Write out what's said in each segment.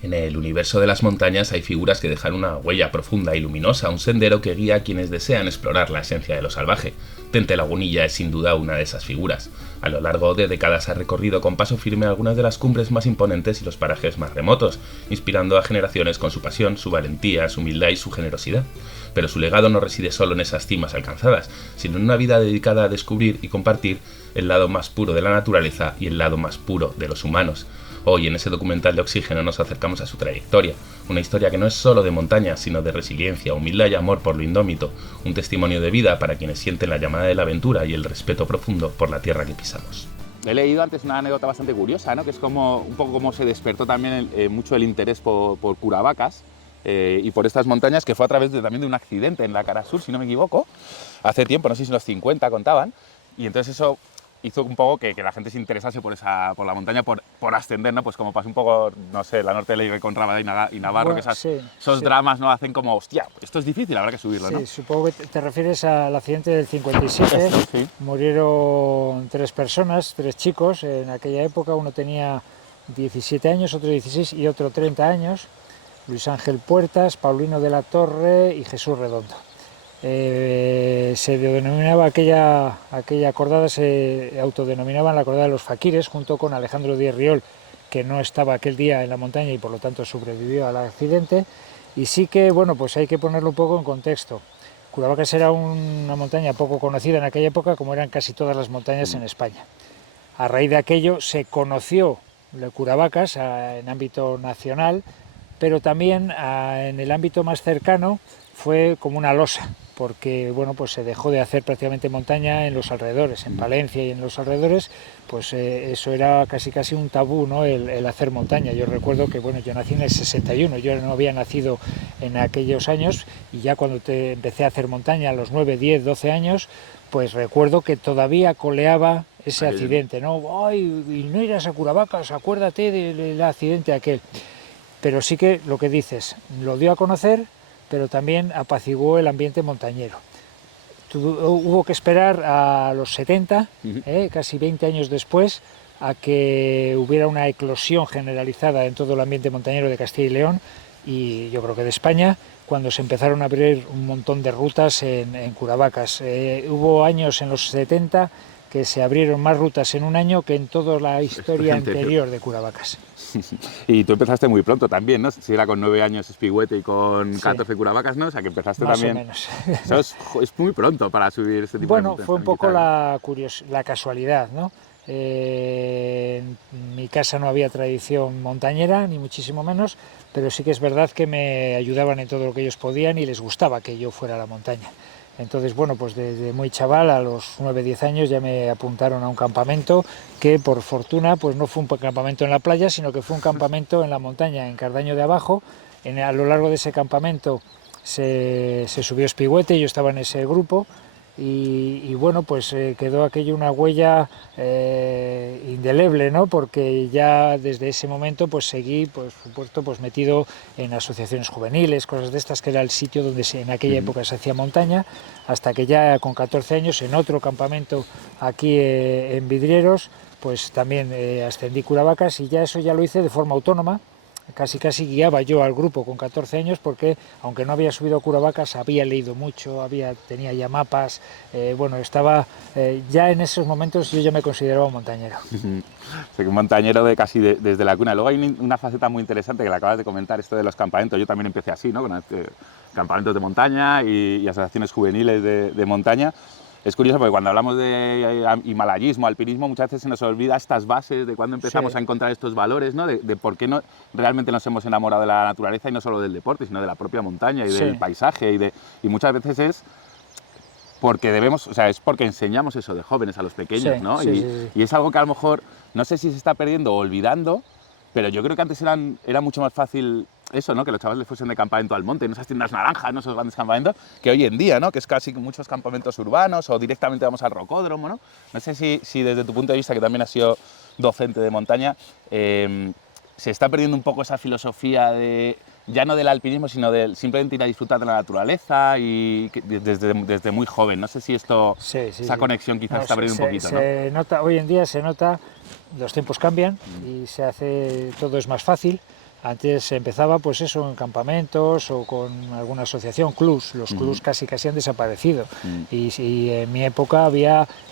En el universo de las montañas hay figuras que dejan una huella profunda y luminosa, un sendero que guía a quienes desean explorar la esencia de lo salvaje. Tente Lagunilla es sin duda una de esas figuras. A lo largo de décadas ha recorrido con paso firme algunas de las cumbres más imponentes y los parajes más remotos, inspirando a generaciones con su pasión, su valentía, su humildad y su generosidad. Pero su legado no reside solo en esas cimas alcanzadas, sino en una vida dedicada a descubrir y compartir el lado más puro de la naturaleza y el lado más puro de los humanos. Hoy en ese documental de Oxígeno nos acercamos a su trayectoria, una historia que no es solo de montaña, sino de resiliencia, humildad y amor por lo indómito, un testimonio de vida para quienes sienten la llamada de la aventura y el respeto profundo por la tierra que pisamos. He leído antes una anécdota bastante curiosa, ¿no? Que es como un poco cómo se despertó también mucho el interés por Curavacas y por estas montañas, que fue a través también de un accidente en la cara sur, si no me equivoco, hace tiempo, no sé si en los 50 contaban, y entonces eso hizo un poco que la gente se interesase por la montaña, por ascender, ¿no? Pues como pasó un poco, no sé, la Norte de Leiva con Rabada y Navarro, Bueno, que esos dramas, ¿no? Hacen como, hostia, esto es difícil, habrá que subirlo, ¿no? Sí, supongo que te refieres al accidente del 57. Sí. Murieron 3 personas, 3 chicos en aquella época. Uno tenía 17 años, otro 16 y otro 30 años. Luis Ángel Puertas, Paulino de la Torre y Jesús Redondo. Se denominaba aquella cordada, se autodenominaban la cordada de los faquires, junto con Alejandro Díez Riol, que no estaba aquel día en la montaña y por lo tanto sobrevivió al accidente. Y sí que, bueno, pues hay que ponerlo un poco en contexto. Curavacas era una montaña poco conocida en aquella época, como eran casi todas las montañas en España. A raíz de aquello se conoció Curavacas en ámbito nacional, pero también en el ámbito más cercano fue como una losa, porque bueno, pues se dejó de hacer prácticamente montaña en los alrededores, en Palencia y en los alrededores, pues eso era casi un tabú, ¿no? El hacer montaña. Yo recuerdo que bueno, yo nací en el 61, yo no había nacido en aquellos años, y ya cuando empecé a hacer montaña a los 9, 10, 12 años, pues recuerdo que todavía coleaba ese accidente, ¿no? ¡Ay, y no irás a Curavacas, acuérdate del accidente aquel! Pero sí que lo que dices, lo dio a conocer, pero también apaciguó el ambiente montañero. Hubo que esperar a los 70, casi 20 años después, a que hubiera una eclosión generalizada en todo el ambiente montañero de Castilla y León, y yo creo que de España, cuando se empezaron a abrir un montón de rutas en Curavacas. Hubo años en los 70 que se abrieron más rutas en un año que en toda la historia anterior de Curavacas. Y tú empezaste muy pronto también, ¿no? Si era con 9 años Espigüete y con 14 Curavacas, ¿no? O sea, que empezaste más también... Más o menos. Eso es muy pronto para subir este tipo de montañas. Bueno, fue un poco la casualidad, ¿no? En mi casa no había tradición montañera, ni muchísimo menos, pero sí que es verdad que me ayudaban en todo lo que ellos podían y les gustaba que yo fuera a la montaña. Entonces, bueno, pues desde muy chaval, a los 9, 10 años, ya me apuntaron a un campamento que, por fortuna, pues no fue un campamento en la playa, sino que fue un campamento en la montaña, en Cardaño de Abajo. A lo largo de ese campamento se subió Espigüete, yo estaba en ese grupo. Y bueno, pues quedó aquello una huella indeleble, ¿no? Porque ya desde ese momento pues seguí, por supuesto, pues metido en asociaciones juveniles, cosas de estas, que era el sitio donde en aquella época se hacía montaña, hasta que ya con 14 años en otro campamento aquí en Vidrieros, pues también ascendí Curavacas, y ya eso ya lo hice de forma autónoma. Casi guiaba yo al grupo con 14 años, porque aunque no había subido a Curavacas, había leído mucho, tenía ya mapas, bueno, estaba ya en esos momentos yo ya me consideraba un montañero. O sea, que un montañero desde la cuna. Luego hay una faceta muy interesante que le acabas de comentar, esto de los campamentos. Yo también empecé así, ¿no? Con campamentos de montaña y asociaciones juveniles de montaña. Es curioso porque cuando hablamos de himalayismo, alpinismo, muchas veces se nos olvida estas bases de cuando empezamos a encontrar estos valores, ¿no? De por qué realmente nos hemos enamorado de la naturaleza, y no solo del deporte, sino de la propia montaña y del paisaje. Y muchas veces es porque es porque enseñamos eso de jóvenes a los pequeños, ¿no? Y es algo que a lo mejor, no sé si se está perdiendo o olvidando, pero yo creo que antes era mucho más fácil eso, ¿no? Que los chavales fuesen de campamento al monte, en esas tiendas naranjas, ¿no? Esos grandes campamentos, que hoy en día, ¿no? Que es casi muchos campamentos urbanos, o directamente vamos al rocódromo, ¿no? No sé si desde tu punto de vista, que también has sido docente de montaña, se está perdiendo un poco esa filosofía ya no del alpinismo, sino de simplemente ir a disfrutar de la naturaleza, y desde muy joven. No sé si esa conexión quizás está perdiendo un poquito, ¿no? Nota, hoy en día se nota, los tiempos cambian y todo es más fácil, Antes se empezaba pues eso en campamentos o con alguna asociación, clubs. Los clubs casi han desaparecido. Y en mi época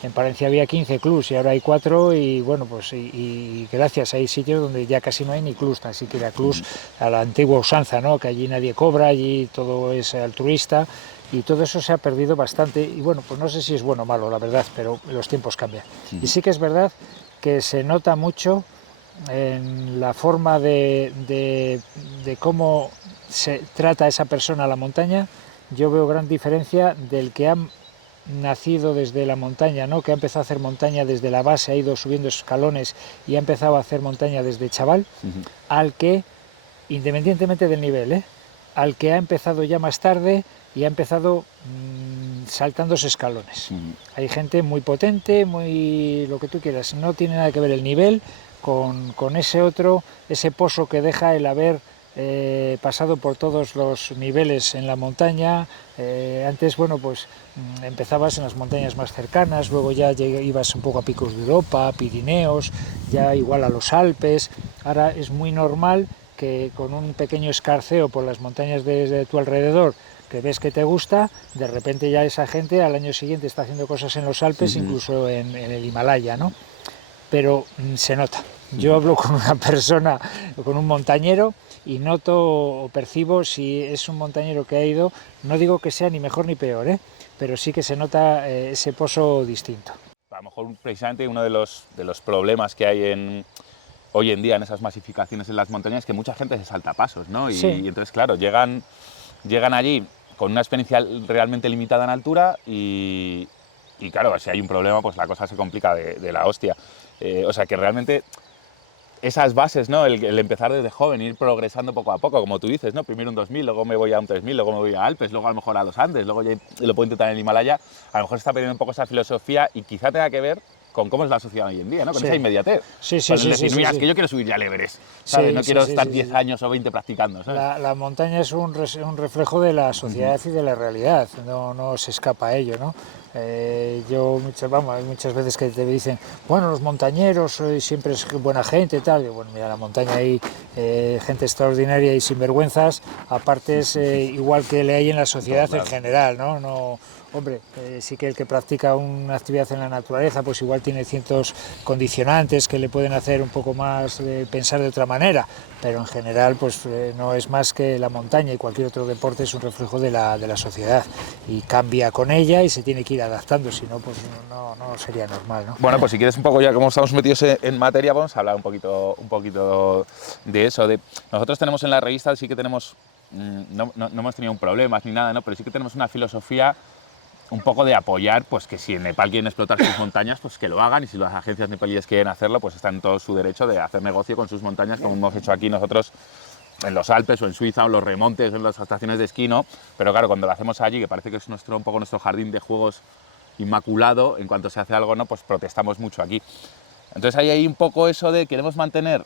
en Palencia había 15 clubs y ahora hay 4 y bueno, pues y gracias hay sitios donde ya casi no hay ni clubs, tan siquiera clubs a la antigua usanza, ¿no? Que allí nadie cobra, allí todo es altruista. Y todo eso se ha perdido bastante y bueno, pues no sé si es bueno o malo, la verdad, pero los tiempos cambian. Y sí que es verdad que se nota mucho en la forma de cómo se trata a esa persona a la montaña. Yo veo gran diferencia del que ha nacido desde la montaña, ¿no? Que ha empezado a hacer montaña desde la base, ha ido subiendo escalones y ha empezado a hacer montaña desde chaval, al que, independientemente del nivel, al que ha empezado ya más tarde y ha empezado saltándose escalones. Hay gente muy potente, muy lo que tú quieras, no tiene nada que ver el nivel con ese otro, ese pozo que deja el haber pasado por todos los niveles en la montaña. Antes, bueno, pues empezabas en las montañas más cercanas, luego ya ibas un poco a Picos de Europa, Pirineos, ya igual a los Alpes. Ahora es muy normal que con un pequeño escarceo por las montañas de tu alrededor, que ves que te gusta, de repente ya esa gente al año siguiente está haciendo cosas en los Alpes, incluso en el Himalaya, ¿no? Pero se nota. Yo hablo con una persona, con un montañero, y noto o percibo si es un montañero que ha ido, no digo que sea ni mejor ni peor, pero sí que se nota ese pozo distinto. A lo mejor precisamente uno de los problemas que hay hoy en día en esas masificaciones en las montañas es que mucha gente se salta pasos, ¿no? Y entonces, claro, llegan allí con una experiencia realmente limitada en altura y claro, si hay un problema, pues la cosa se complica de la hostia. O sea que realmente esas bases, ¿no? El empezar desde joven, ir progresando poco a poco, como tú dices, ¿no? Primero un 2000, luego me voy a un 3000, luego me voy a Alpes, luego a lo mejor a los Andes, luego ya lo puedo intentar en el Himalaya. A lo mejor se está perdiendo un poco esa filosofía y quizá tenga que ver con cómo es la sociedad hoy en día, ¿no? Con esa inmediatez. Con el decir, mira, es que yo quiero subir ya al Everest, ¿sabes? No quiero estar 10 años o 20 practicando, ¿sabes? La montaña es un reflejo de la sociedad y de la realidad, no se escapa a ello, ¿no? Hay muchas veces que te dicen, bueno, los montañeros siempre es buena gente y tal. Y bueno, mira, en la montaña hay gente extraordinaria y sinvergüenzas, aparte es igual que le hay en la sociedad en general, ¿no? Hombre, sí que el que practica una actividad en la naturaleza, pues igual tiene ciertos condicionantes que le pueden hacer un poco más pensar de otra manera, pero en general pues no es más que la montaña y cualquier otro deporte es un reflejo de la sociedad y cambia con ella y se tiene que ir adaptando, si no, pues no sería normal, ¿no? Bueno, pues si quieres un poco ya como estamos metidos en materia, vamos a hablar un poquito de eso. Nosotros tenemos en la revista, sí que tenemos, no hemos tenido problemas ni nada, ¿no? Pero sí que tenemos una filosofía un poco de apoyar, pues que si en Nepal quieren explotar sus montañas, pues que lo hagan, y si las agencias nepalíes quieren hacerlo, pues están en todo su derecho de hacer negocio con sus montañas, como hemos hecho aquí nosotros en los Alpes o en Suiza o en los remontes o en las estaciones de esquí, ¿no? Pero claro, cuando lo hacemos allí, que parece que es un poco nuestro jardín de juegos inmaculado, en cuanto se hace algo, ¿no? Pues protestamos mucho aquí. Entonces hay un poco eso de queremos mantener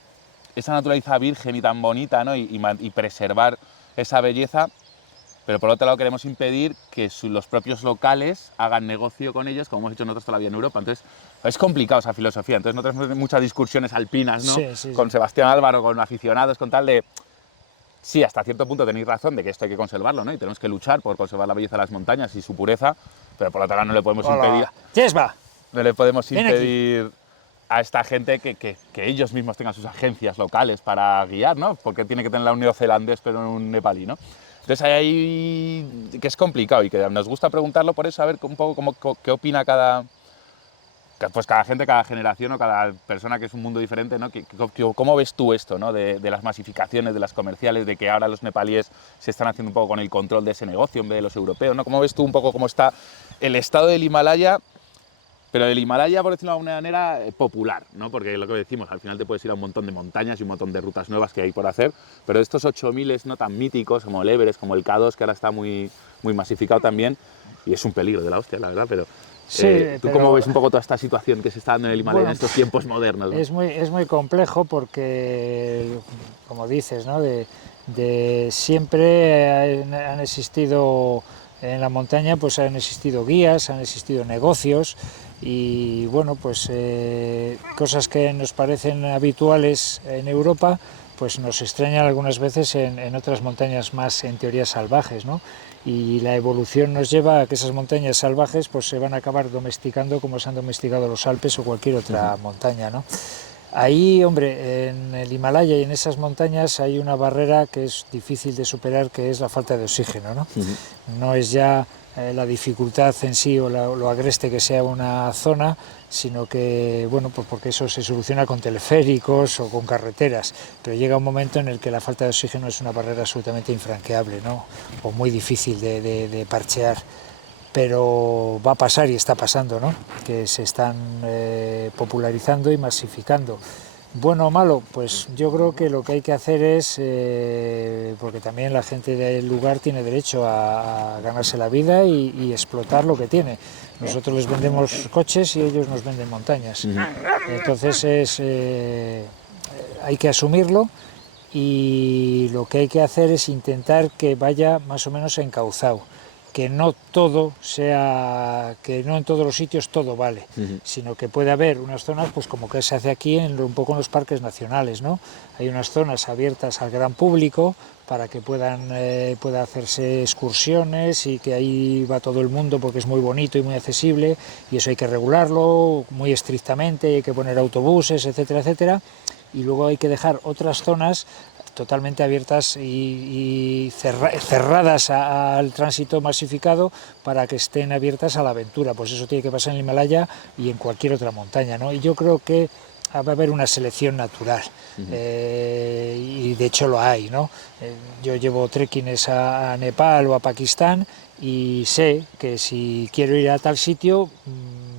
esa naturaleza virgen y tan bonita, ¿no? y preservar esa belleza, pero por otro lado queremos impedir que los propios locales hagan negocio con ellos, como hemos hecho nosotros todavía en Europa. Entonces es complicado esa filosofía. Entonces nosotros tenemos muchas discusiones alpinas, ¿no? Con Sebastián Álvaro, con aficionados, con tal de... Sí, hasta cierto punto tenéis razón de que esto hay que conservarlo, ¿no? Y tenemos que luchar por conservar la belleza de las montañas y su pureza, pero por otro lado no le podemos impedir... No le podemos impedir a esta gente que ellos mismos tengan sus agencias locales para guiar, ¿no? Porque tiene que tenerla un neozelandés pero no un nepalí, ¿no? Entonces hay que es complicado y que nos gusta preguntarlo por eso, a ver un poco qué opina cada gente, cada generación o cada persona, que es un mundo diferente, ¿no? ¿Cómo ves tú esto, ¿no? de las masificaciones, de las comerciales, de que ahora los nepalíes se están haciendo un poco con el control de ese negocio en vez de los europeos, ¿no? ¿Cómo ves tú un poco cómo está el estado del Himalaya? Pero el Himalaya, por decirlo de alguna manera, popular, ¿no? Porque lo que decimos, al final te puedes ir a un montón de montañas y un montón de rutas nuevas que hay por hacer, pero estos 8000 no tan míticos como el Everest, como el K2, que ahora está muy masificado también, y es un peligro de la hostia, la verdad, pero... ¿Tú cómo ves un poco toda esta situación que se está dando en el Himalaya en estos tiempos modernos, ¿no? Es muy complejo porque, como dices, ¿no? de siempre han existido en la montaña, pues han existido guías, han existido negocios y bueno, pues cosas que nos parecen habituales en Europa, pues nos extrañan algunas veces en otras montañas más en teoría salvajes, ¿no? Y la evolución nos lleva a que esas montañas salvajes pues se van a acabar domesticando como se han domesticado los Alpes o cualquier otra montaña, ¿no? Ahí, hombre, en el Himalaya y en esas montañas hay una barrera que es difícil de superar, que es la falta de oxígeno, ¿no? No es ya la dificultad en sí o lo agreste que sea una zona, sino que, bueno, pues porque eso se soluciona con teleféricos o con carreteras, pero llega un momento en el que la falta de oxígeno es una barrera absolutamente infranqueable, ¿no? O muy difícil de parchear. Pero va a pasar y está pasando, ¿no? Que se están popularizando y masificando. Bueno o malo, pues yo creo que lo que hay que hacer es, porque también la gente del lugar tiene derecho a ganarse la vida y explotar lo que tiene. Nosotros les vendemos coches y ellos nos venden montañas. Entonces hay que asumirlo y lo que hay que hacer es intentar que vaya más o menos encauzado. Que no todo sea, que no en todos los sitios todo vale, sino que puede haber unas zonas, pues como que se hace aquí un poco en los parques nacionales, ¿no? Hay unas zonas abiertas al gran público para que pueda hacerse excursiones y que ahí va todo el mundo porque es muy bonito y muy accesible, y eso hay que regularlo muy estrictamente, hay que poner autobuses, etcétera, etcétera, y luego hay que dejar otras zonas totalmente abiertas y cerradas al tránsito masificado para que estén abiertas a la aventura. Pues eso tiene que pasar en el Himalaya y en cualquier otra montaña, ¿no? Y yo creo que va a haber una selección natural, y de hecho lo hay, ¿no? Yo llevo trekkings a Nepal o a Pakistán y sé que si quiero ir a tal sitio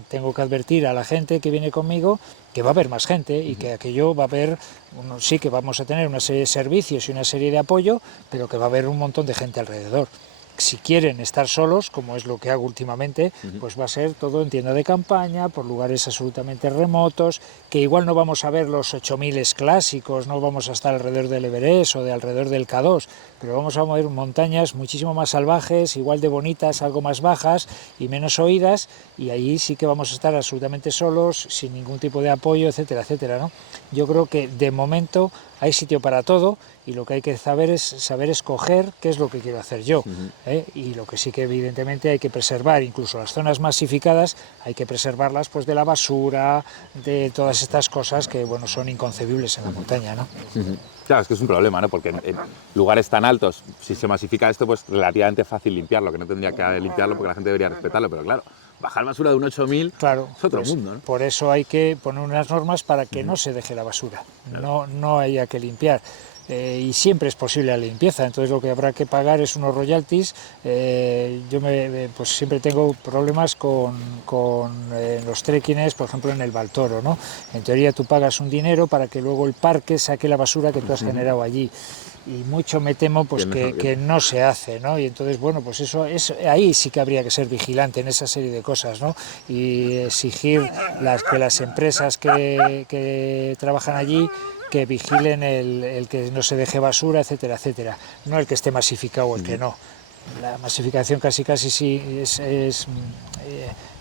tengo que advertir a la gente que viene conmigo que va a haber más gente y que aquello va a haber, sí que vamos a tener una serie de servicios y una serie de apoyo, pero que va a haber un montón de gente alrededor. Si quieren estar solos, como es lo que hago últimamente, pues va a ser todo en tienda de campaña, por lugares absolutamente remotos, que igual no vamos a ver los 8000 clásicos, no vamos a estar alrededor del Everest o de alrededor del K2, pero vamos a mover montañas muchísimo más salvajes, igual de bonitas, algo más bajas y menos oídas, y ahí sí que vamos a estar absolutamente solos, sin ningún tipo de apoyo, etcétera, etcétera, ¿no? Yo creo que de momento hay sitio para todo y lo que hay que saber es saber escoger qué es lo que quiero hacer yo, y lo que sí que evidentemente hay que preservar, incluso las zonas masificadas, hay que preservarlas pues de la basura, de todas estas cosas que bueno son inconcebibles en la montaña, ¿no? Claro, es que es un problema, ¿no? Porque en lugares tan altos, si se masifica esto, pues relativamente fácil limpiarlo, que no tendría que limpiarlo porque la gente debería respetarlo, pero claro, bajar basura de un 8000 claro, es otro pues, mundo, ¿no? Por eso hay que poner unas normas para que no se deje la basura, no haya que limpiar. Y siempre es posible la limpieza, entonces lo que habrá que pagar es unos royalties. Yo pues siempre tengo problemas con los trekkings, por ejemplo en el Baltoro, ¿no? En teoría tú pagas un dinero para que luego el parque saque la basura que tú has generado allí. Y mucho me temo pues que no se hace, ¿no? Y entonces, bueno, pues eso ahí sí que habría que ser vigilante en esa serie de cosas, ¿no? Y exigir que las empresas que trabajan allí que vigilen el que no se deje basura, etcétera, etcétera. No el que esté masificado o el que no. La masificación casi sí es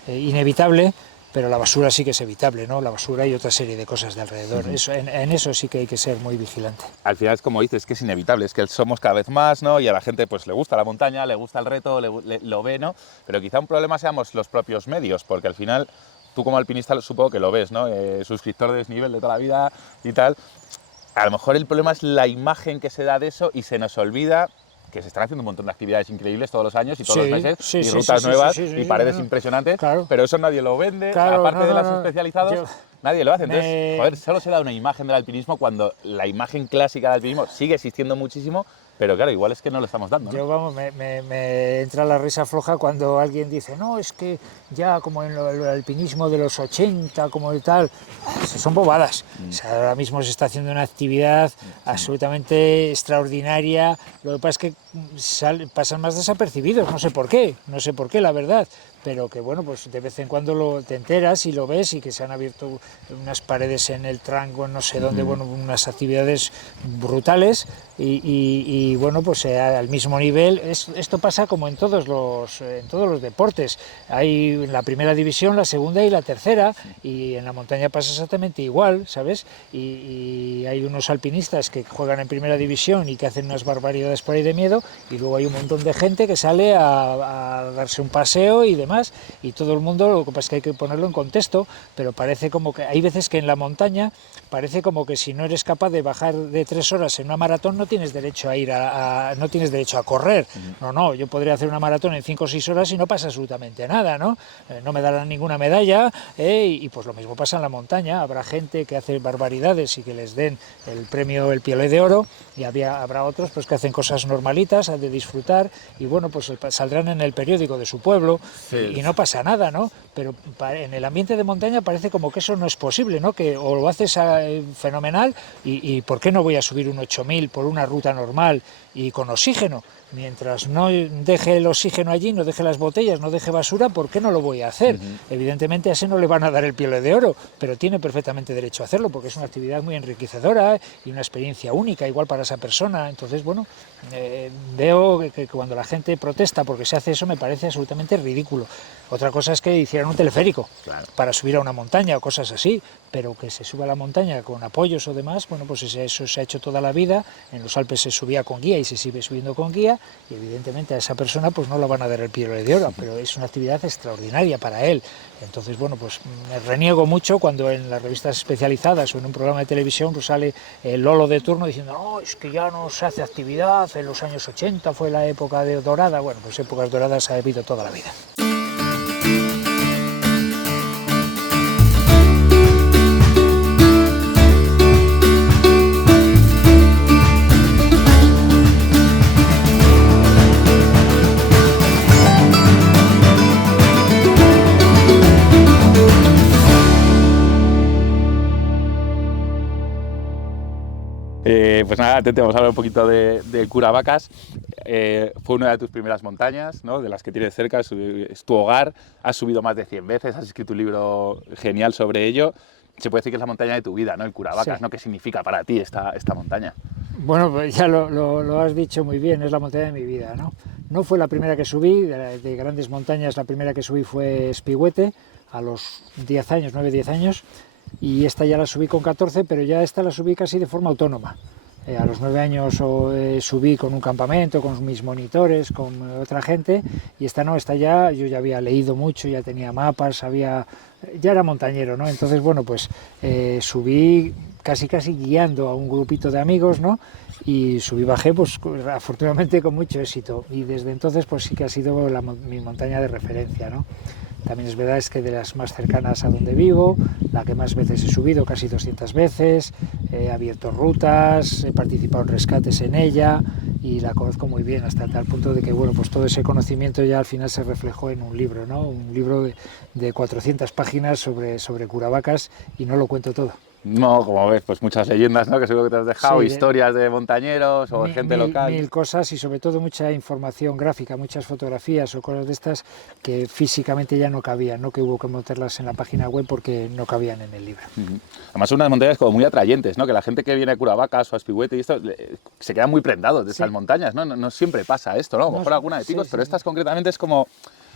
inevitable, pero la basura sí que es evitable, ¿no? La basura y otra serie de cosas de alrededor. En eso sí que hay que ser muy vigilante. Al final es como dices, que es inevitable, es que somos cada vez más, ¿no? Y a la gente pues le gusta la montaña, le gusta el reto, lo ve, ¿no? Pero quizá un problema seamos los propios medios, porque al final tú como alpinista supongo que lo ves, ¿no? Suscriptor de desnivel de toda la vida y tal. A lo mejor el problema es la imagen que se da de eso y se nos olvida que se están haciendo un montón de actividades increíbles todos los años y todos los meses, y rutas nuevas y paredes impresionantes, claro. Pero eso nadie lo vende, claro, aparte de los especializados, nadie lo hace. Entonces, joder, solo se da una imagen del alpinismo cuando la imagen clásica del alpinismo sigue existiendo muchísimo, pero claro, igual es que no lo estamos dando, ¿no? Yo, vamos, me entra la risa floja cuando alguien dice, no, es que ya como en el alpinismo de los 80, como y tal, son bobadas. O sea, ahora mismo se está haciendo una actividad absolutamente extraordinaria, lo que pasa es que pasan más desapercibidos, no sé por qué, la verdad, pero que bueno, pues de vez en cuando te enteras y lo ves, y que se han abierto unas paredes en el Tranco, no sé dónde, bueno, unas actividades brutales, y bueno, pues al mismo nivel. Esto pasa como en todos los deportes. Hay la primera división, la segunda y la tercera, y en la montaña pasa exactamente igual, ¿sabes? Y hay unos alpinistas que juegan en primera división y que hacen unas barbaridades por ahí de miedo, y luego hay un montón de gente que sale a darse un paseo y demás, y todo el mundo, lo que pasa es que hay que ponerlo en contexto, pero parece como que hay veces que en la montaña parece como que si no eres capaz de bajar de 3 horas en una maratón no tienes derecho a ir no tienes derecho a correr. No, yo podría hacer una maratón en 5 o 6 horas y no pasa absolutamente nada, ¿no? No me darán ninguna medalla, y pues lo mismo pasa en la montaña. Habrá gente que hace barbaridades y que les den el premio, el Piolet de Oro, y habrá otros pues que hacen cosas normalitas, de disfrutar, y bueno, pues saldrán en el periódico de su pueblo, y no pasa nada, ¿no? Pero en el ambiente de montaña parece como que eso no es posible, ¿no? Que o lo haces fenomenal, y ¿por qué no voy a subir un 8000 por una ruta normal y con oxígeno? Mientras no deje el oxígeno allí, no deje las botellas, no deje basura, ¿por qué no lo voy a hacer? Evidentemente a ese no le van a dar el Piolet de Oro, pero tiene perfectamente derecho a hacerlo, porque es una actividad muy enriquecedora y una experiencia única, igual para esa persona. Entonces, bueno, veo que cuando la gente protesta porque se hace eso, me parece absolutamente ridículo. Otra cosa es que hicieran un teleférico, claro, para subir a una montaña o cosas así, pero que se suba a la montaña con apoyos o demás, bueno, pues eso se ha hecho toda la vida. En los Alpes se subía con guía y se sigue subiendo con guía, y evidentemente a esa persona pues no le van a dar el Piolet de Oro, pero es una actividad extraordinaria para él. Entonces, bueno, pues me reniego mucho cuando en las revistas especializadas o en un programa de televisión pues sale el Lolo de turno diciendo: no, es que ya no se hace actividad, en los años 80 fue la época dorada. Bueno, pues épocas doradas ha habido toda la vida. Pues nada, te vamos a hablar un poquito de Curavacas. Fue una de tus primeras montañas, ¿no? De las que tienes cerca, es tu hogar, has subido más de 100 veces, has escrito un libro genial sobre ello. Se puede decir que es la montaña de tu vida, ¿no? El Curavacas, sí. ¿No? ¿Qué significa para ti esta montaña? Bueno, pues ya lo has dicho muy bien, es la montaña de mi vida, ¿no? No fue la primera que subí, de grandes montañas la primera que subí fue Espigüete, a los 10 años, 9-10 años, y esta ya la subí con 14, pero ya esta la subí casi de forma autónoma. A los 9 años subí con un campamento, con mis monitores, con otra gente, y esta no, esta ya, yo ya había leído mucho, ya tenía mapas, ya era montañero, ¿no? Entonces, bueno, pues subí casi guiando a un grupito de amigos, ¿no? Y bajé, pues afortunadamente con mucho éxito, y desde entonces pues sí que ha sido mi montaña de referencia, ¿no? También es verdad es que de las más cercanas a donde vivo, la que más veces he subido, casi 200 veces, he abierto rutas, he participado en rescates en ella y la conozco muy bien, hasta tal punto de que, bueno, pues todo ese conocimiento ya al final se reflejó en un libro, ¿no? Un libro de 400 páginas sobre Curavacas, y no lo cuento todo. No, como ves, pues muchas leyendas, ¿no? Que seguro que te has dejado, sí, historias de montañeros o gente local. Mil cosas, y sobre todo mucha información gráfica, muchas fotografías o cosas de estas que físicamente ya no cabían, ¿no? Que hubo que meterlas en la página web porque no cabían en el libro. Además son unas montañas como muy atrayentes, ¿no? Que la gente que viene a Curavacas o a Espigüete y esto se quedan muy prendados de estas montañas, ¿no? No siempre pasa esto, ¿no? A lo mejor alguna de picos, pero estas concretamente es como...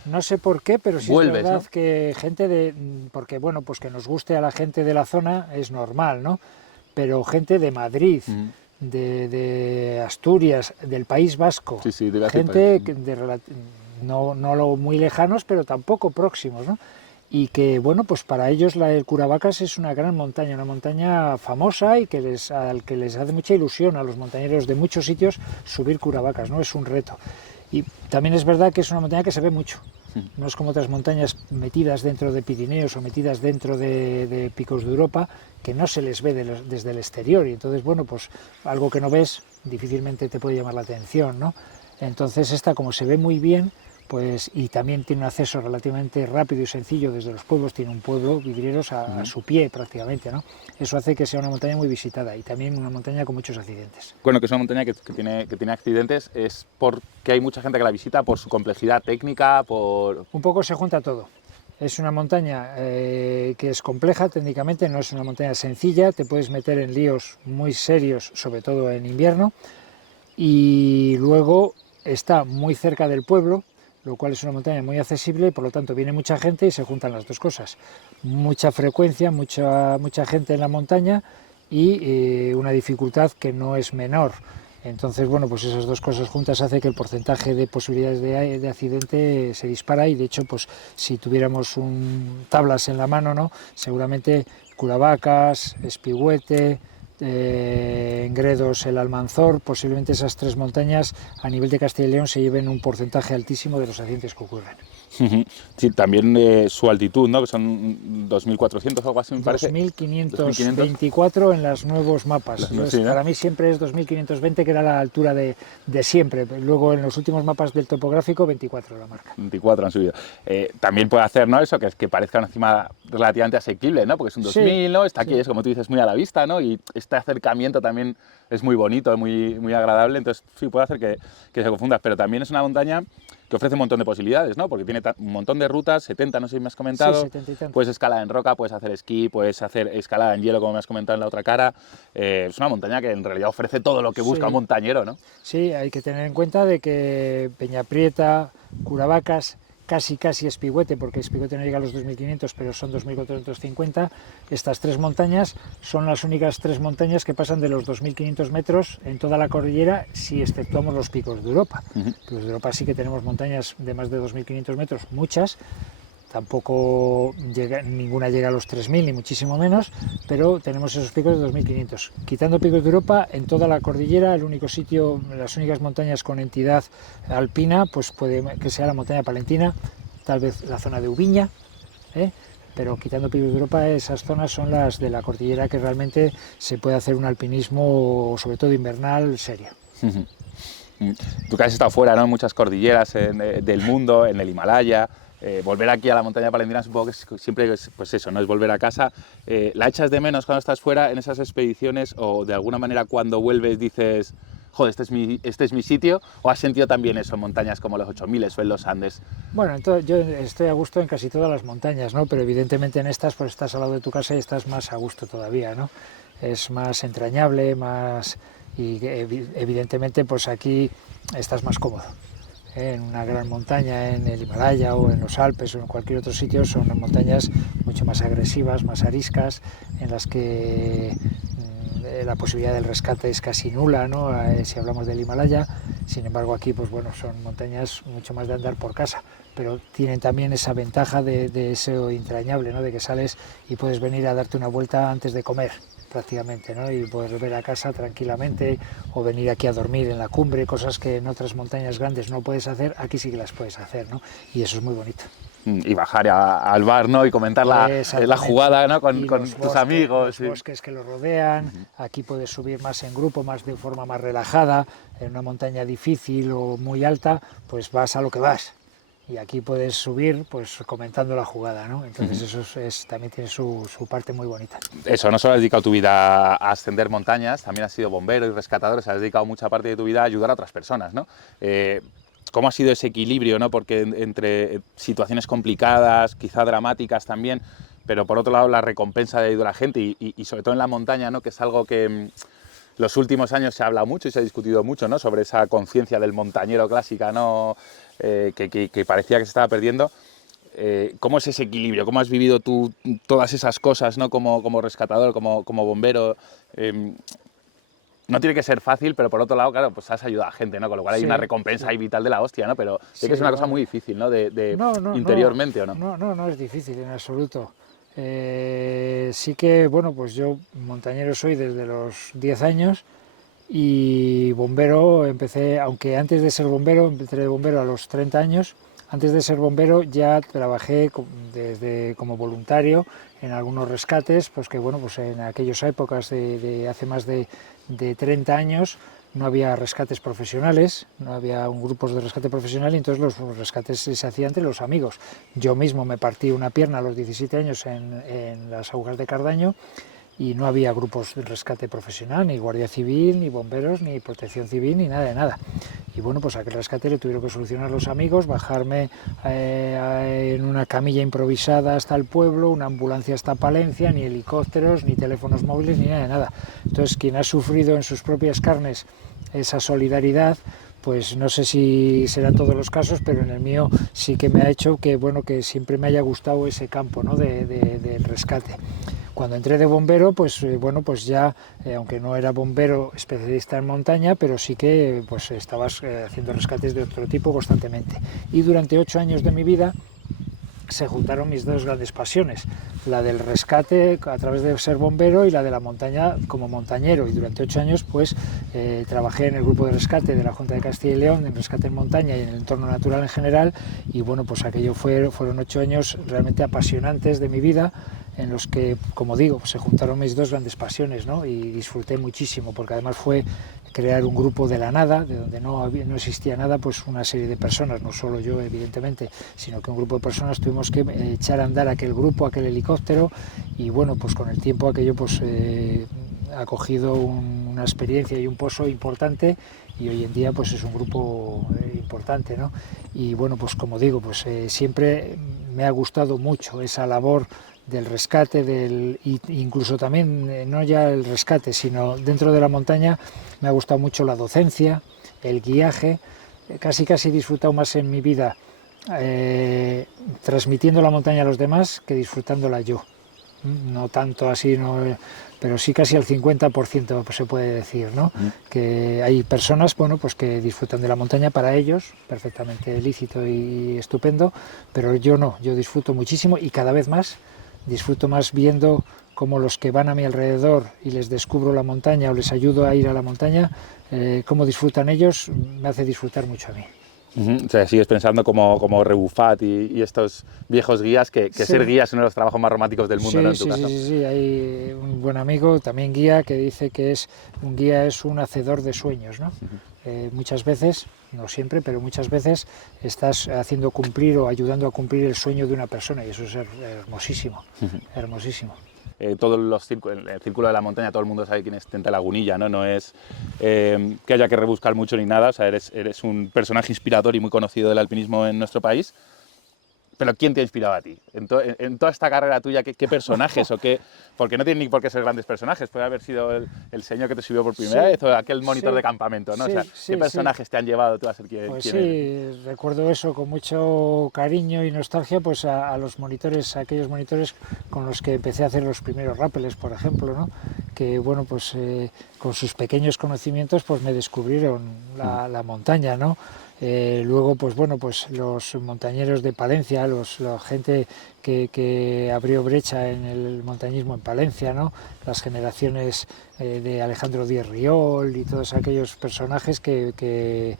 No sé por qué, pero sí vuelves, es verdad, ¿no? Que gente porque bueno, pues que nos guste a la gente de la zona es normal, ¿no? Pero gente de Madrid, de Asturias, del País Vasco, gente no muy lejanos, pero tampoco próximos, ¿no? Y que, bueno, pues para ellos el Curavacas es una gran montaña, una montaña famosa, y al que les hace mucha ilusión a los montañeros de muchos sitios subir Curavacas, ¿no? Es un reto. Y también es verdad que es una montaña que se ve mucho, no es como otras montañas metidas dentro de Pirineos o metidas dentro de picos de Europa, que no se les ve desde el exterior, y entonces, bueno, pues algo que no ves difícilmente te puede llamar la atención, ¿no? Entonces esta, como se ve muy bien, pues, y también tiene un acceso relativamente rápido y sencillo desde los pueblos, tiene un pueblo, Vidrieros, a su pie prácticamente, ¿no? Eso hace que sea una montaña muy visitada y también una montaña con muchos accidentes. Bueno, que es una montaña que tiene accidentes, es porque hay mucha gente que la visita por su complejidad técnica, por... Un poco se junta todo. Es una montaña que es compleja técnicamente, no es una montaña sencilla, te puedes meter en líos muy serios, sobre todo en invierno, y luego está muy cerca del pueblo, lo cual es una montaña muy accesible y por lo tanto viene mucha gente y se juntan las dos cosas. Mucha frecuencia, mucha gente en la montaña y una dificultad que no es menor. Entonces, bueno, pues esas dos cosas juntas hace que el porcentaje de posibilidades de accidente se dispara y de hecho, pues si tuviéramos tablas en la mano, ¿no? Seguramente Curavacas, Espigüete, Gredos, el Almanzor, posiblemente esas tres montañas a nivel de Castilla y León se lleven un porcentaje altísimo de los accidentes que ocurren. Sí, también su altitud, ¿no? Que son 2.400 o algo así, me parece. 2.524 en los nuevos mapas. Entonces, sí, ¿no? Para mí siempre es 2.520, que era la altura de siempre. Luego en los últimos mapas del topográfico, 24 la marca. 24 han subido. También puede hacer, ¿no? Eso, que parezca una cima relativamente asequible, ¿no? Porque es un 2.000, sí, ¿no? Está aquí, sí, es como tú dices, muy a la vista, ¿no? Y este acercamiento también es muy bonito, muy agradable. Entonces, sí, puede hacer que se confundas. Pero también es una montaña que ofrece un montón de posibilidades, ¿no? Porque tiene un montón de rutas, 70, no sé si me has comentado. Sí, 70 y tanto. Puedes escalar en roca, puedes hacer esquí, puedes hacer escalada en hielo, como me has comentado en la otra cara. Es una montaña que en realidad ofrece todo lo que busca, sí, un montañero, ¿no? Sí, hay que tener en cuenta de que Peñaprieta, Curavacas, casi Espigüete, porque Espigüete no llega a los 2.500, pero son 2.450, estas tres montañas son las únicas tres montañas que pasan de los 2.500 metros en toda la cordillera, si exceptuamos los picos de Europa. Picos de Europa sí que tenemos montañas de más de 2.500 metros, muchas, tampoco ninguna llega a los 3.000 ni muchísimo menos, pero tenemos esos picos de 2.500. Quitando picos de Europa, en toda la cordillera, el único sitio, las únicas montañas con entidad alpina, pues puede que sea la montaña palentina, tal vez la zona de Ubiña, pero quitando picos de Europa, esas zonas son las de la cordillera que realmente se puede hacer un alpinismo, sobre todo invernal, serio. Tú que has estado fuera, ¿no? En muchas cordilleras del mundo, en el Himalaya. Volver aquí a la montaña palentina supongo que siempre es, pues eso, no es volver a casa. ¿La echas de menos cuando estás fuera en esas expediciones o de alguna manera cuando vuelves dices, joder, este es mi sitio? ¿O has sentido también eso en montañas como los 8000 o en los Andes? Bueno, entonces, yo estoy a gusto en casi todas las montañas, ¿no? Pero evidentemente en estas pues estás al lado de tu casa y estás más a gusto todavía, ¿no? Es más entrañable, más... y evidentemente pues aquí estás más cómodo. En una gran montaña, en el Himalaya o en los Alpes o en cualquier otro sitio, son montañas mucho más agresivas, más ariscas, en las que la posibilidad del rescate es casi nula, ¿no? Si hablamos del Himalaya. Sin embargo, aquí pues bueno, son montañas mucho más de andar por casa, pero tienen también esa ventaja de eso entrañable, ¿no? De que sales y puedes venir a darte una vuelta antes de comer, prácticamente, ¿no? Y poder volver a casa tranquilamente o venir aquí a dormir en la cumbre, cosas que en otras montañas grandes no puedes hacer, aquí sí que las puedes hacer, ¿no? Y eso es muy bonito. Y bajar al bar, ¿no? Y comentar la jugada, ¿no? Con tus amigos. Los bosques que lo rodean. Aquí puedes subir más en grupo, más de forma más relajada. En una montaña difícil o muy alta, pues vas a lo que vas. Y aquí puedes subir pues comentando la jugada, ¿no? Entonces eso también tiene su parte muy bonita. Eso, no solo has dedicado tu vida a ascender montañas, también has sido bombero y rescatador, has dedicado mucha parte de tu vida a ayudar a otras personas, ¿no? ¿Cómo ha sido ese equilibrio, ¿no? Porque entre situaciones complicadas, quizá dramáticas también, pero por otro lado la recompensa de la gente y sobre todo en la montaña, ¿no? Que es algo que los últimos años se ha hablado mucho y se ha discutido mucho, ¿no? Sobre esa conciencia del montañero clásica, ¿no? Que parecía que se estaba perdiendo. ¿Cómo es ese equilibrio? ¿Cómo has vivido tú todas esas cosas, ¿no? como rescatador, como bombero? No tiene que ser fácil, pero por otro lado, claro, pues has ayudado a gente, ¿no? Con lo cual hay una recompensa ahí vital de la hostia, ¿no? Pero sí que es una cosa muy difícil, ¿no? Interiormente, ¿o no? No es difícil en absoluto. Sí que, bueno, pues yo montañero soy desde los 10 años y bombero empecé, aunque antes de ser bombero, empecé de bombero a los 30 años, antes de ser bombero ya trabajé como voluntario en algunos rescates, pues que bueno, pues en aquellas épocas de hace más de 30 años, no había rescates profesionales, no había grupos de rescate profesional, y entonces los rescates se hacían entre los amigos. Yo mismo me partí una pierna a los 17 años en las agujas de Cardaño, y no había grupos de rescate profesional, ni Guardia Civil, ni bomberos, ni Protección Civil, ni nada de nada. Y bueno, pues aquel rescate lo tuvieron que solucionar los amigos, bajarme en una camilla improvisada hasta el pueblo, una ambulancia hasta Palencia, ni helicópteros, ni teléfonos móviles, ni nada de nada. Entonces, quien ha sufrido en sus propias carnes esa solidaridad, pues no sé si serán todos los casos, pero en el mío sí que me ha hecho que, bueno, que siempre me haya gustado ese campo, ¿no?, del rescate. Cuando entré de bombero, pues bueno, pues ya, aunque no era bombero especialista en montaña, pero sí que pues estabas haciendo rescates de otro tipo constantemente. Y durante 8 años de mi vida se juntaron mis dos grandes pasiones, la del rescate a través de ser bombero y la de la montaña como montañero, y durante 8 años pues trabajé en el grupo de rescate de la Junta de Castilla y León, en rescate en montaña y en el entorno natural en general, y bueno, pues aquello fueron 8 años realmente apasionantes de mi vida, en los que, como digo, se juntaron mis dos grandes pasiones, ¿no? Y disfruté muchísimo, porque además fue crear un grupo de la nada, de donde no existía nada, pues una serie de personas, no solo yo evidentemente, sino que un grupo de personas tuvimos que echar a andar aquel grupo, aquel helicóptero, y bueno, pues con el tiempo aquello pues ha cogido una experiencia y un pozo importante, y hoy en día pues es un grupo importante, ¿no? Y bueno, pues como digo, pues siempre me ha gustado mucho esa labor del rescate, incluso también no ya el rescate, sino dentro de la montaña me ha gustado mucho la docencia, el guiaje. Casi he disfrutado más en mi vida transmitiendo la montaña a los demás que disfrutándola yo. No tanto así, no, pero sí casi al 50% pues se puede decir, ¿no? Que hay personas, bueno, pues que disfrutan de la montaña para ellos, perfectamente lícito y estupendo, pero yo no, yo disfruto muchísimo, y cada vez más disfruto más viendo cómo los que van a mi alrededor y les descubro la montaña o les ayudo a ir a la montaña, cómo disfrutan ellos, me hace disfrutar mucho a mí. O sea, sigues pensando como Rebufat y estos viejos guías, que sí, ser guía es uno de los trabajos más románticos del mundo, sí, ¿no? En tu caso. Sí, hay un buen amigo, también guía, que dice que un guía es un hacedor de sueños, ¿no? Muchas veces, no siempre, pero muchas veces estás haciendo cumplir o ayudando a cumplir el sueño de una persona, y eso es hermosísimo, hermosísimo. Todos el círculo de la montaña, todo el mundo sabe quién es Tente Lagunilla, ¿no? No es que haya que rebuscar mucho ni nada, o sea, eres un personaje inspirador y muy conocido del alpinismo en nuestro país. Pero ¿quién te ha inspirado a ti? En toda esta carrera tuya, ¿qué personajes o qué? Porque no tienen ni por qué ser grandes personajes, puede haber sido el señor que te subió por primera vez o aquel monitor de campamento, ¿no? O sea, ¿qué personajes te han llevado tú a ser quien pues eres? Recuerdo eso con mucho cariño y nostalgia, pues a los monitores, a aquellos monitores con los que empecé a hacer los primeros rápeles, por ejemplo, ¿no? Que bueno, pues con sus pequeños conocimientos pues me descubrieron la montaña, ¿no? Luego, pues bueno, pues los montañeros de Palencia, la gente que abrió brecha en el montañismo en Palencia, ¿no? Las generaciones de Alejandro Díez Riol y todos aquellos personajes que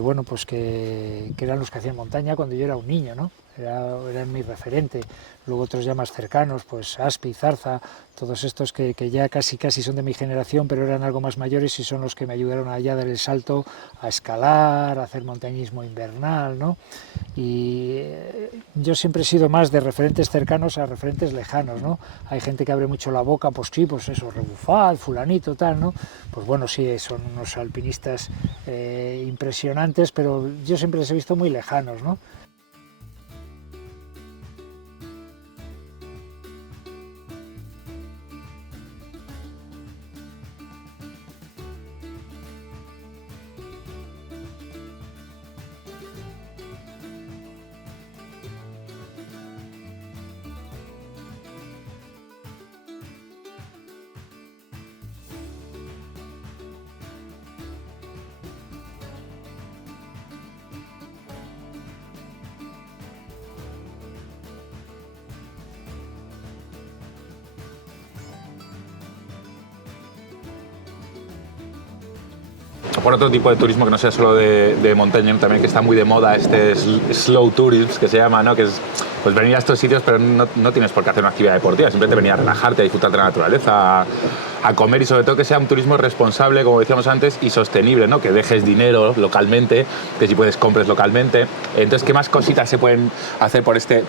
bueno, pues que eran los que hacían montaña cuando yo era un niño, ¿no? Eran mi referente. Luego otros ya más cercanos, pues Aspi, Zarza, todos estos que ya casi son de mi generación, pero eran algo más mayores y son los que me ayudaron a ya dar el salto a escalar, a hacer montañismo invernal, ¿no? Y yo siempre he sido más de referentes cercanos a referentes lejanos, ¿no? Hay gente que abre mucho la boca, pues sí, pues eso, Rebufat, fulanito, tal, ¿no? Pues bueno, sí, son unos alpinistas impresionantes, pero yo siempre les he visto muy lejanos, ¿no? Por otro tipo de turismo que no sea solo de montaña, también que está muy de moda este slow tourism, que se llama, ¿no? Que es pues venir a estos sitios, pero no tienes por qué hacer una actividad deportiva, simplemente venir a relajarte, a disfrutar de la naturaleza, a comer y sobre todo que sea un turismo responsable, como decíamos antes, y sostenible, ¿no? Que dejes dinero localmente, que si puedes compres localmente. Entonces, ¿qué más cositas se pueden hacer por este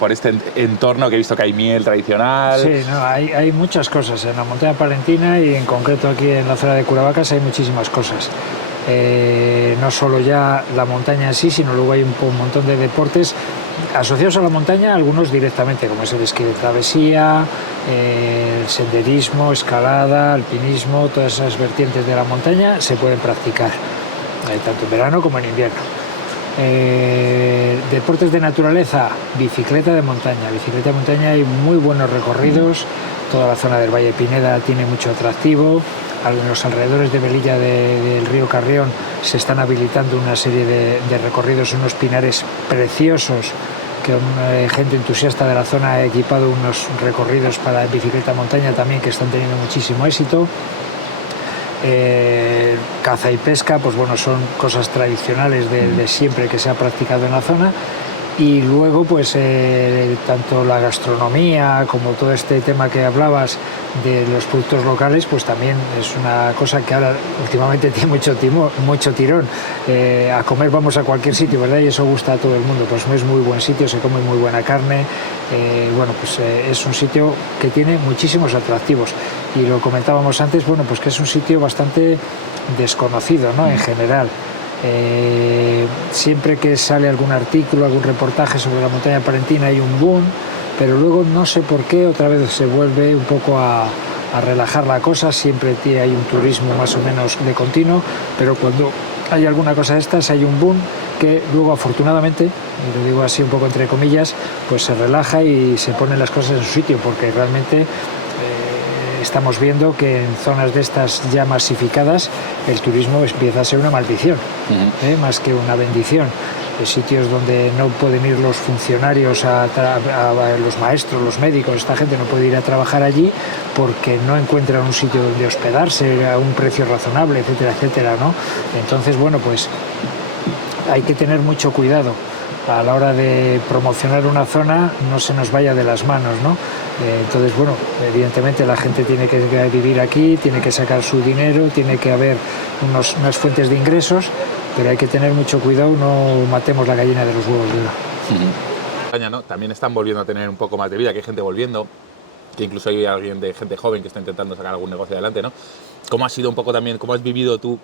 entorno? Que he visto que hay miel tradicional. Sí, no, hay muchas cosas en la montaña palentina y en concreto aquí en la zona de Curavacas hay muchísimas cosas. No solo ya la montaña en sí, sino luego hay un montón de deportes asociados a la montaña, algunos directamente, como es el esquí de travesía, el senderismo, escalada, alpinismo, todas esas vertientes de la montaña se pueden practicar, tanto en verano como en invierno. Deportes de naturaleza, bicicleta de montaña hay muy buenos recorridos, toda la zona del Valle de Pineda tiene mucho atractivo. En los alrededores de Velilla del río Carrión se están habilitando una serie de recorridos, unos pinares preciosos, que gente entusiasta de la zona ha equipado unos recorridos para bicicleta montaña también que están teniendo muchísimo éxito. Caza y pesca, pues bueno, son cosas tradicionales de siempre que se ha practicado en la zona. Y luego, pues tanto la gastronomía como todo este tema que hablabas de los productos locales, pues también es una cosa que ahora últimamente tiene mucho tirón. A comer vamos a cualquier sitio, ¿verdad? Y eso gusta a todo el mundo. Pues es muy buen sitio, se come muy buena carne. Bueno, pues es un sitio que tiene muchísimos atractivos. Y lo comentábamos antes, bueno, pues que es un sitio bastante desconocido, ¿no? En general. Siempre que sale algún artículo, algún reportaje sobre la montaña palentina hay un boom, pero luego no sé por qué otra vez se vuelve un poco a relajar la cosa. Siempre hay un turismo más o menos de continuo, pero cuando hay alguna cosa de estas hay un boom que luego afortunadamente, y lo digo así un poco entre comillas, pues se relaja y se ponen las cosas en su sitio, porque realmente estamos viendo que en zonas de estas ya masificadas el turismo empieza a ser una maldición, más que una bendición. De sitios donde no pueden ir los funcionarios, los maestros, los médicos, esta gente no puede ir a trabajar allí porque no encuentran un sitio donde hospedarse a un precio razonable, etcétera, etcétera, ¿no? Entonces, bueno, pues hay que tener mucho cuidado a la hora de promocionar una zona, no se nos vaya de las manos, ¿no? Entonces, bueno, evidentemente la gente tiene que vivir aquí, tiene que sacar su dinero, tiene que haber unas fuentes de ingresos, pero hay que tener mucho cuidado, no matemos la gallina de los huevos de oro. ¿No? También están volviendo a tener un poco más de vida, que hay gente volviendo, que incluso hay gente joven que está intentando sacar algún negocio adelante, ¿no? ¿Cómo ha sido un poco también, cómo has vivido tú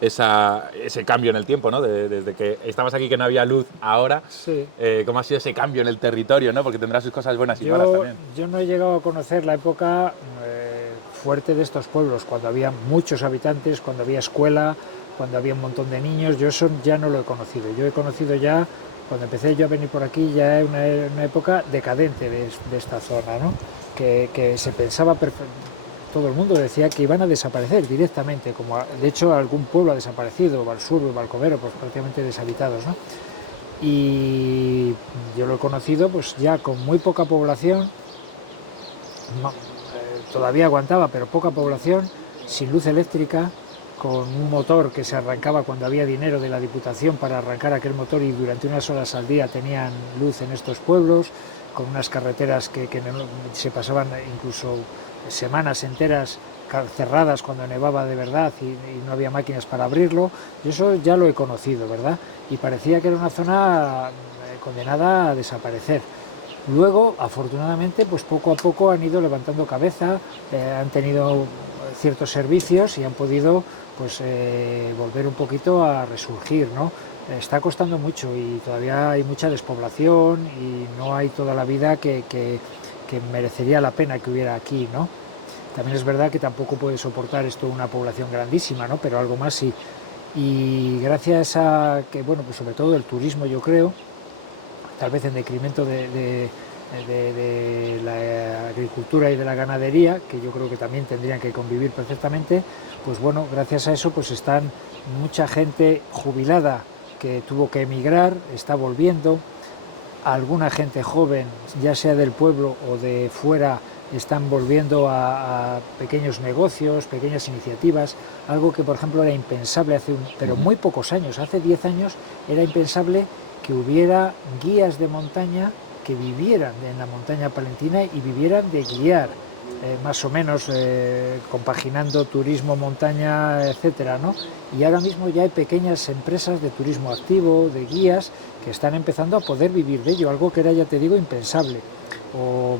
ese cambio en el tiempo, ¿no? Desde que estabas aquí que no había luz ahora, sí. ¿Cómo ha sido ese cambio en el territorio, ¿no? Porque tendrá sus cosas buenas y malas también. Yo no he llegado a conocer la época fuerte de estos pueblos, cuando había muchos habitantes, cuando había escuela, cuando había un montón de niños. Yo eso ya no lo he conocido. Yo he conocido ya, cuando empecé yo a venir por aquí, ya una época decadente de esta zona, ¿no? Que se pensaba todo el mundo decía que iban a desaparecer directamente, como de hecho algún pueblo ha desaparecido, Valsurbo, Valcovero, pues prácticamente deshabitados, ¿no? Y yo lo he conocido pues ya con muy poca población, todavía aguantaba, pero poca población, sin luz eléctrica, con un motor que se arrancaba cuando había dinero de la Diputación para arrancar aquel motor, y durante unas horas al día tenían luz en estos pueblos, con unas carreteras que se pasaban incluso semanas enteras cerradas cuando nevaba de verdad y no había máquinas para abrirlo. Y eso ya lo he conocido, ¿verdad? Y parecía que era una zona condenada a desaparecer. Luego, afortunadamente, pues poco a poco han ido levantando cabeza, han tenido ciertos servicios y han podido pues volver un poquito a resurgir, ¿no? Está costando mucho y todavía hay mucha despoblación y no hay toda la vida que merecería la pena que hubiera aquí, ¿no? También es verdad que tampoco puede soportar esto una población grandísima, ¿no? Pero algo más sí. Y gracias a que, bueno, pues sobre todo el turismo, yo creo, tal vez en detrimento de la agricultura y de la ganadería, que yo creo que también tendrían que convivir perfectamente, pues bueno, gracias a eso pues están mucha gente jubilada que tuvo que emigrar, está volviendo. Alguna gente joven, ya sea del pueblo o de fuera, están volviendo a pequeños negocios, pequeñas iniciativas, algo que por ejemplo era impensable pero muy pocos años, hace 10 años era impensable que hubiera guías de montaña que vivieran en la montaña palentina y vivieran de guiar. más o menos compaginando turismo, montaña, etcétera, ¿no? Y ahora mismo ya hay pequeñas empresas de turismo activo, de guías, que están empezando a poder vivir de ello, algo que era, ya te digo, impensable. O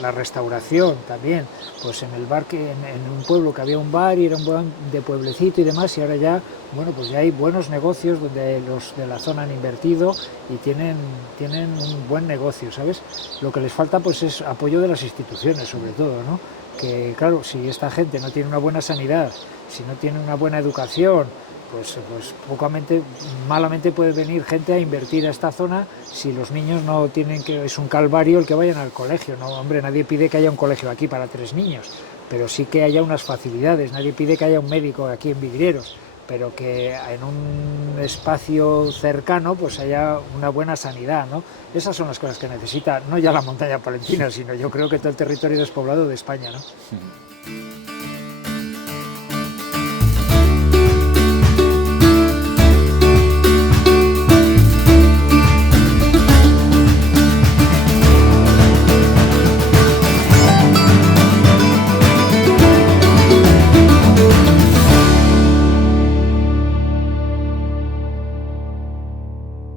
la restauración también, pues en el bar en un pueblo que había un bar y era un bar de pueblecito y demás, y ahora ya, bueno, pues ya hay buenos negocios donde los de la zona han invertido y tienen un buen negocio, ¿sabes? Lo que les falta pues es apoyo de las instituciones, sobre todo, ¿no? Que claro, si esta gente no tiene una buena sanidad, si no tiene una buena educación, pues malamente puede venir gente a invertir a esta zona si los niños no tienen que... Es un calvario el que vayan al colegio, ¿no? Hombre, nadie pide que haya un colegio aquí para 3 niños, pero sí que haya unas facilidades, nadie pide que haya un médico aquí en Vidrieros, pero que en un espacio cercano pues haya una buena sanidad, ¿no? Esas son las cosas que necesita, no ya la montaña palentina, sino yo creo que todo el territorio despoblado de España, ¿no?